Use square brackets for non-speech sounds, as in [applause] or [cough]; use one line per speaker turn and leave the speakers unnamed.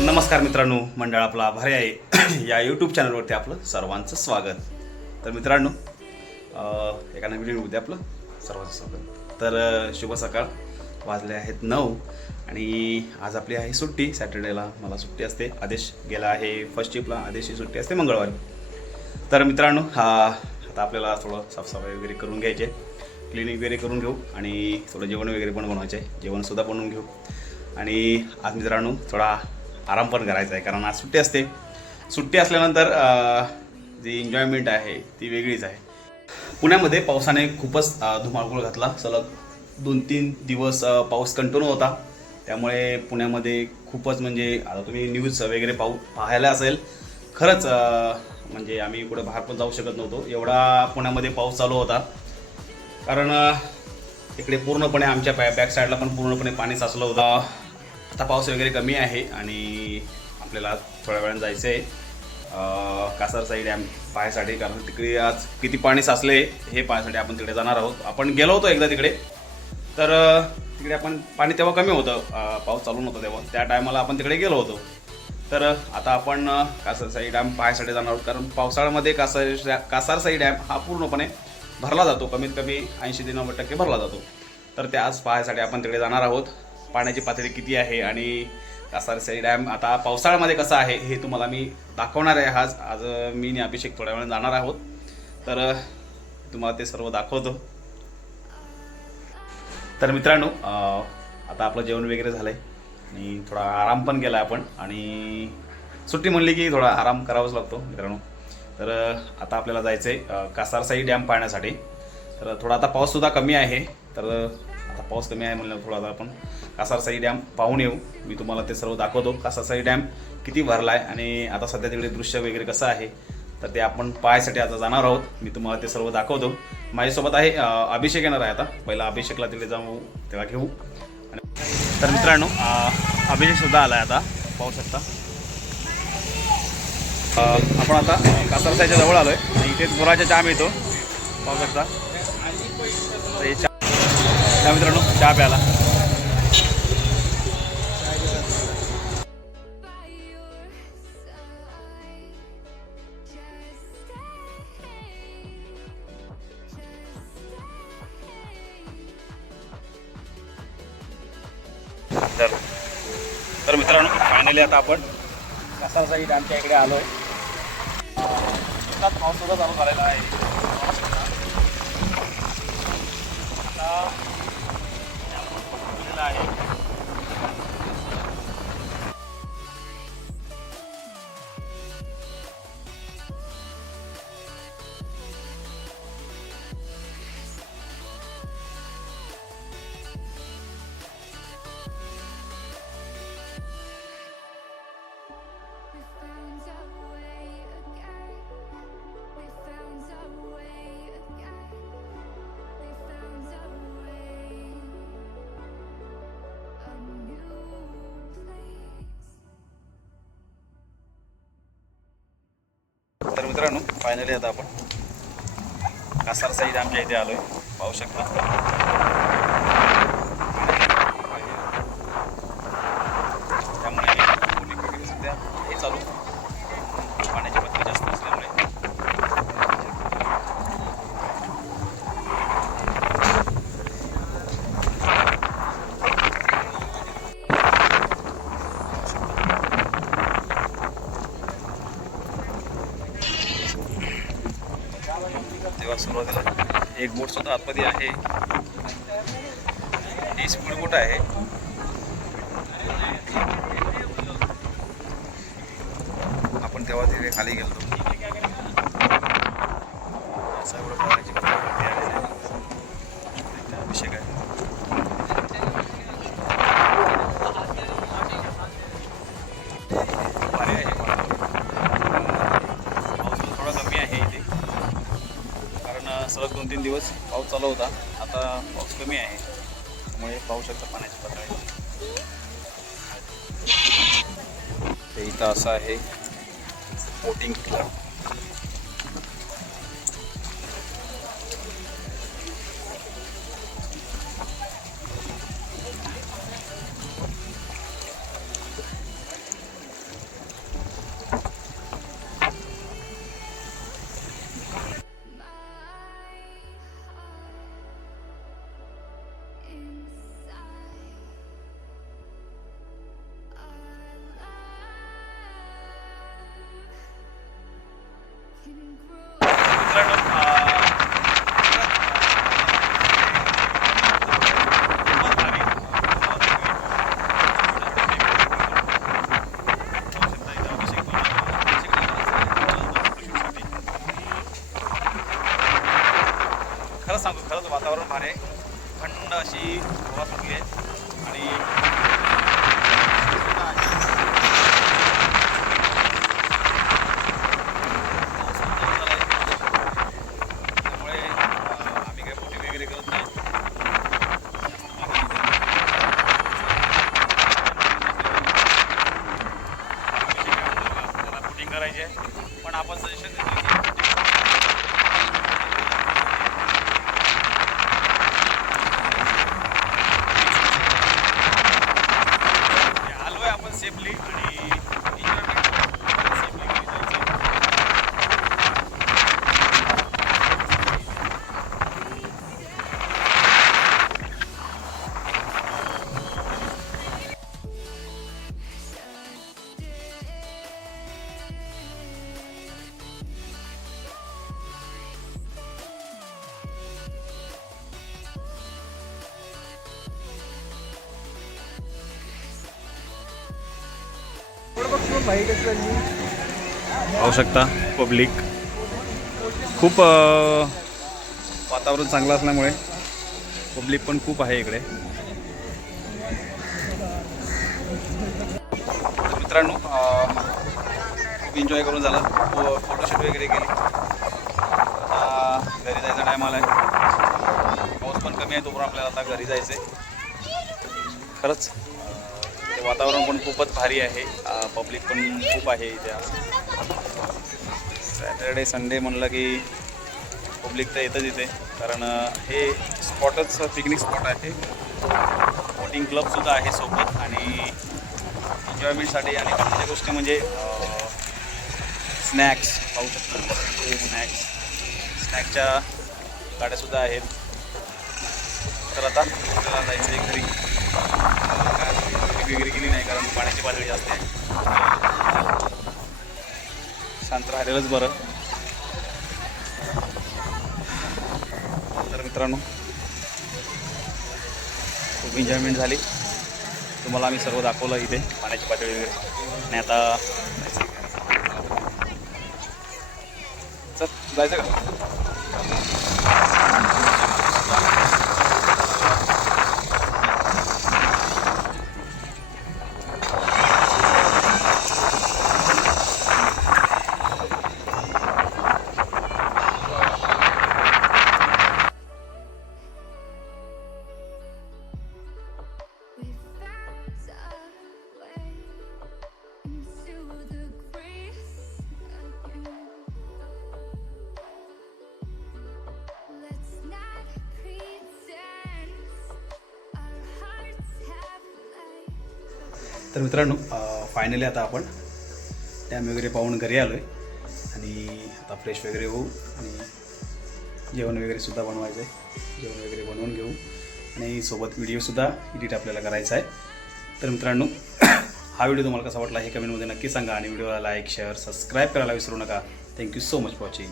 नमस्कार मित्रांनो मंडळ आपला आभारी आहे. [clears throat] या यूट्यूब चॅनलवरती आपलं सर्वांचं स्वागत. तर मित्रांनो एका नवीन व्हिडिओमध्ये आपलं सर्वांचं स्वागत. तर शुभ सकाळ. वाजले आहेत नऊ आणि आज आपली आहे सुट्टी. सॅटर्डेला मला सुट्टी असते. आदेश गेला आहे. फर्स्ट ट्रिपला आदेशची सुट्टी असते मंगळवारी. तर मित्रांनो हा आता आपल्याला थोडं साफसफाई वगैरे करून घ्यायची आहे. क्लिनिक वगैरे करून घेऊ आणि थोडं जेवण वगैरे पण बनवायचं आहे. जेवणसुद्धा बनवून घेऊ. आणि आज मित्रांनो थोडा आराम पण करायचा आहे कारण आज सुट्टी असते. सुट्टी असल्यानंतर जी एन्जॉयमेंट आहे ती वेगळीच आहे. पुण्यामध्ये पावसाने खूपच धुमाळगुळ घातला. सलग दोन तीन दिवस पाऊस कंटिन्यू होता. त्यामुळे पुण्यामध्ये खूपच म्हणजे आता तुम्ही न्यूज वगैरे पाहू पाहायला असेल. खरंच म्हणजे आम्ही कुठं बाहेर पण जाऊ शकत नव्हतो. एवढा पुण्यामध्ये पाऊस चालू होता. कारण इकडे पूर्णपणे आमच्या बॅ बॅक साईडला पण पूर्णपणे पाणी साचलं होतं. आता पाऊस वगैरे कमी आहे आणि आपल्याला थोड्या वेळानं जायचं आहे कासार कासारसाई डॅम पाहायसाठी कारण तिकडे आज किती पाणी साचले हे पाहण्यासाठी आपण तिकडे जाणार आहोत. आपण गेलो होतो एकदा तिकडे. तर तिकडे आपण पाणी तेव्हा कमी होतं. पाऊस चालू नव्हता तेव्हा. त्या टायमाला आपण तिकडे गेलो होतो. तर आता आपण अं, कासारसाई डॅम पाहायसाठी जाणार आहोत. कारण पावसाळ्यामध्ये कासार कासारसाई डॅम हा पूर्णपणे भरला जातो. कमीत कमी ऐंशी ते नव्वद टक्के भरला जातो. तर ते आज पाहायसाठी आपण तिकडे जाणार आहोत. पाण्याची पातळी किती आहे आणि कासारसाई डॅम आता पावसाळ्यामध्ये कसं आहे हे तुम्हाला मी दाखवणार आहे. आज आज मी आणि अभिषेक थोड्या वेळाने जाणार आहोत. तर तुम्हाला ते सर्व दाखवतो. तर मित्रांनो आता आपलं जेवण वगैरे झालं आहे आणि थोडा आराम पण केला आपण आणि सुट्टी म्हणली की थोडा आराम करावाच लागतो मित्रांनो. तर आता आपल्याला जायचं आहे कासारसाई डॅम पाहण्यासाठी. तर थोडा आता पाऊससुद्धा कमी आहे. तर आता पाऊस कमी आहे म्हणलं थोडा आता आपण कासारसाई डॅम पाहून येऊ. मी तुम्हाला ते सर्व दाखवतो. कासारसाई डॅम किती भरला आहे आणि आता सध्या तिकडे दृश्य वगैरे कसं आहे तर ते आपण पाहायसाठी आता जाणार आहोत. मी तुम्हाला ते सर्व दाखवतो. माझ्यासोबत आहे अभिषेक येणार आहे आता. पहिला अभिषेकला तिकडे जाऊ तेव्हा घेऊ. आणि तर मित्रांनो अभिषेकसुद्धा आला आहे आता. पाहू शकता. आपण आता कासरसाईच्या जवळ आलो आहे आणि इथे बोराच्या चहा मिळतो. पाहू शकता तर हे चहा. मित्रांनो चहा प्यायला तर तर मित्रांनो फायनली आता आपण कासारसाई आमच्या इकडे आलो आहे पाऊस सुद्धा चालू झालेला आहे मित्रांनो फायनली आता आपण कासार साईड आमच्या इथे आलोय. पाहू शकता. सुरुवातीला. एक बोट सुद्धा आतमध्ये आहे. ही स्पीड बोट आहे. आपण तेव्हा तिथे खाली गेलो असं प्रकारचे सलग दोन तीन दिवस पाऊस चालू होता. आता पाऊस कमी आहे. त्यामुळे पाहू शकता पाण्याची पातळी. ते इथं असं आहे बोटिंग क्लब खरं सांगू खरंच वातावरण भारी आहे. थंड अशी हवा सुटली आहे. पाहू शकता पब्लिक खूप वातावरण चांगलं असल्यामुळे पब्लिक पण खूप आहे इकडे. मित्रांनो खूप एन्जॉय करून झालं. फोटोशूट वगैरे केली. आता घरी जायचा टाईम आला आहे पाऊस पण कमी आहे तोपर्यंत आपल्याला आता घरी जायचं आहे खरंच ते वातावरण पण खूपच भारी आहे. पब्लिक पण खूप आहे इथे. सॅटर्डे संडे म्हणलं की पब्लिक तर येतच इथे. कारण हे स्पॉटच पिकनिक स्पॉट आहे. बोटिंग क्लबसुद्धा आहे सोबत आणि एन्जॉयमेंटसाठी आणि बाकीच्या गोष्टी म्हणजे स्नॅक्स पाहू शकतो. स्नॅक्स स्नॅक्सच्या गाड्यासुद्धा आहेत. तर आता आपल्याला जायचं आहे घरी वगैरे गेली नाही कारण पाण्याची पातळी जास्त आहे. शांत राहिलेलंच बरं. तर मित्रांनो खूप एन्जॉयमेंट झाली. तुम्हाला आम्ही सर्व दाखवलं इथे पाण्याची पातळी वगैरे. आणि आता चल जायचं का? तर मित्रांनो फायनली आता आपण डॅम वगैरे पाहून घरी आलो आहे आणि आता फ्रेश वगैरे होऊ आणि जेवण वगैरे सुद्धा बनवायचं आहे जेवण वगैरे बनवून घेऊ. आणि सोबत व्हिडिओसुद्धा एडिट आपल्याला करायचा आहे. तर मित्रांनो [clears throat] हा व्हिडिओ तुम्हाला कसा वाटला हे कमेंटमध्ये नक्की सांगा आणि व्हिडिओला लाईक शेअर सबस्क्राईब करायला विसरू नका. Thank you so much for watching